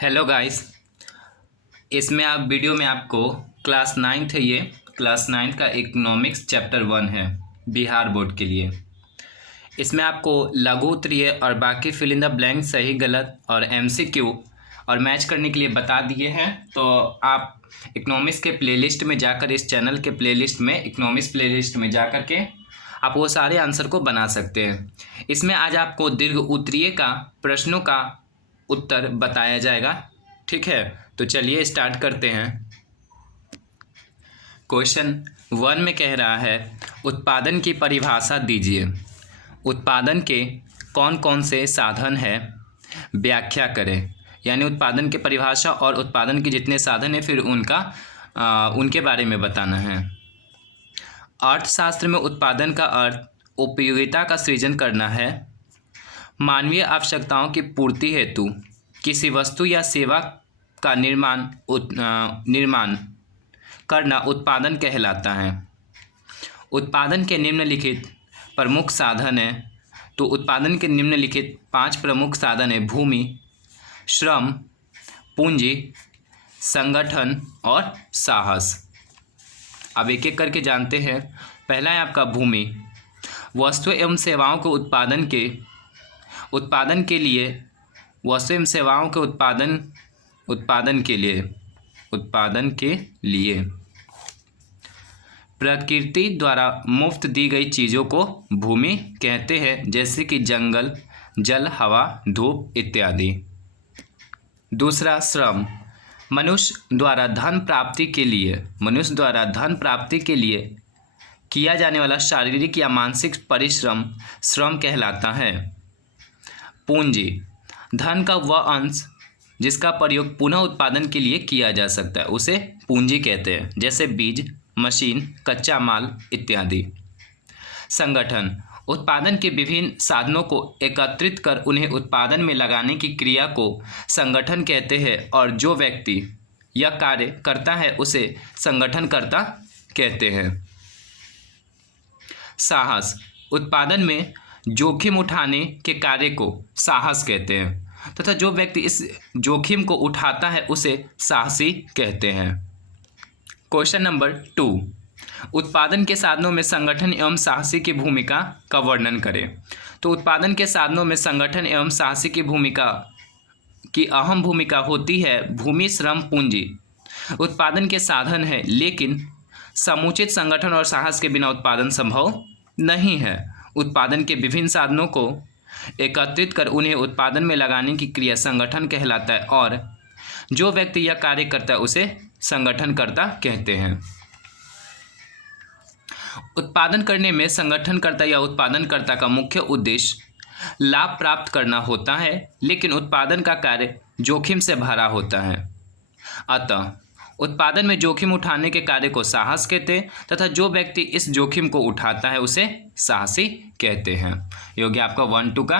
Hello guys. इसमें आप video में आपको क्लास नाइन्थ है, ये क्लास नाइन्थ का इकोनॉमिक्स चैप्टर 1 है बिहार बोर्ड के लिए। इसमें आपको लघु उत्तरीय और बाकी फिल इन द ब्लैंक सही गलत और एमसीक्यू और मैच करने के लिए बता दिए हैं। तो आप इकोनॉमिक्स के प्लेलिस्ट में जाकर, इस चैनल के प्लेलिस्ट में, इकोनॉमिक्स प्लेलिस्ट में जाकर के आप वो सारे आंसर को बना सकते हैं। इसमें आज आपको दीर्घ उत्तरीय का प्रश्नों का उत्तर बताया जाएगा। ठीक है, तो चलिए स्टार्ट करते हैं। क्वेश्चन 1 में कह रहा है उत्पादन की परिभाषा दीजिए। उत्पादन के कौन कौन से साधन हैं, व्याख्या करें। यानी उत्पादन की परिभाषा और उत्पादन के जितने साधन हैं फिर उनके बारे में बताना है। अर्थशास्त्र में उत्पादन का अर्थ उपयोगिता का सृजन करना है। मानवीय आवश्यकताओं की पूर्ति हेतु किसी वस्तु या सेवा का निर्माण करना उत्पादन कहलाता है। उत्पादन के निम्नलिखित प्रमुख साधन हैं। तो उत्पादन के निम्नलिखित 5 प्रमुख साधन हैं: भूमि, श्रम, पूंजी, संगठन और साहस। अब एक एक करके जानते हैं। पहला है आपका भूमि। वस्तु एवं सेवाओं के उत्पादन के लिए वस्तु एवं सेवाओं के उत्पादन के लिए प्रकृति द्वारा मुफ्त दी गई चीज़ों को भूमि कहते हैं, जैसे कि जंगल, जल, हवा, धूप इत्यादि। दूसरा श्रम। मनुष्य द्वारा धन प्राप्ति के लिए किया जाने वाला शारीरिक या मानसिक परिश्रम श्रम कहलाता है। पूंजी। धन का वह अंश जिसका प्रयोग पुनः उत्पादन के लिए किया जा सकता है, उसे पूंजी कहते हैं, जैसे बीज, मशीन, कच्चा माल इत्यादि। संगठन। उत्पादन के विभिन्न साधनों को एकत्रित कर उन्हें उत्पादन में लगाने की क्रिया को संगठन कहते हैं, और जो व्यक्ति यह कार्य करता है उसे संगठनकर्ता कहते हैं। साहस। उत्पादन में जोखिम उठाने के कार्य को साहस कहते हैं, तथा जो व्यक्ति इस जोखिम को उठाता है उसे साहसी कहते हैं। Question number 2। उत्पादन के साधनों में संगठन एवं साहसी की भूमिका का वर्णन करें। तो उत्पादन के साधनों में संगठन एवं साहसी की अहम भूमिका होती है। भूमि, श्रम, पूंजी उत्पादन के साधन है, लेकिन समुचित संगठन और साहस के बिना उत्पादन संभव नहीं है। उत्पादन के विभिन्न साधनों को एकत्रित कर उन्हें उत्पादन में लगाने की क्रिया संगठन कहलाता है, और जो व्यक्ति यह कार्य करता है उसे संगठनकर्ता कहते हैं। उत्पादन करने में संगठनकर्ता या उत्पादनकर्ता का मुख्य उद्देश्य लाभ प्राप्त करना होता है, लेकिन उत्पादन का कार्य जोखिम से भरा होता है। अतः उत्पादन में जोखिम उठाने के कार्य को साहस कहते हैं, तथा जो व्यक्ति इस जोखिम को उठाता है उसे साहसी कहते हैं। ये हो गया आपका 1-2 का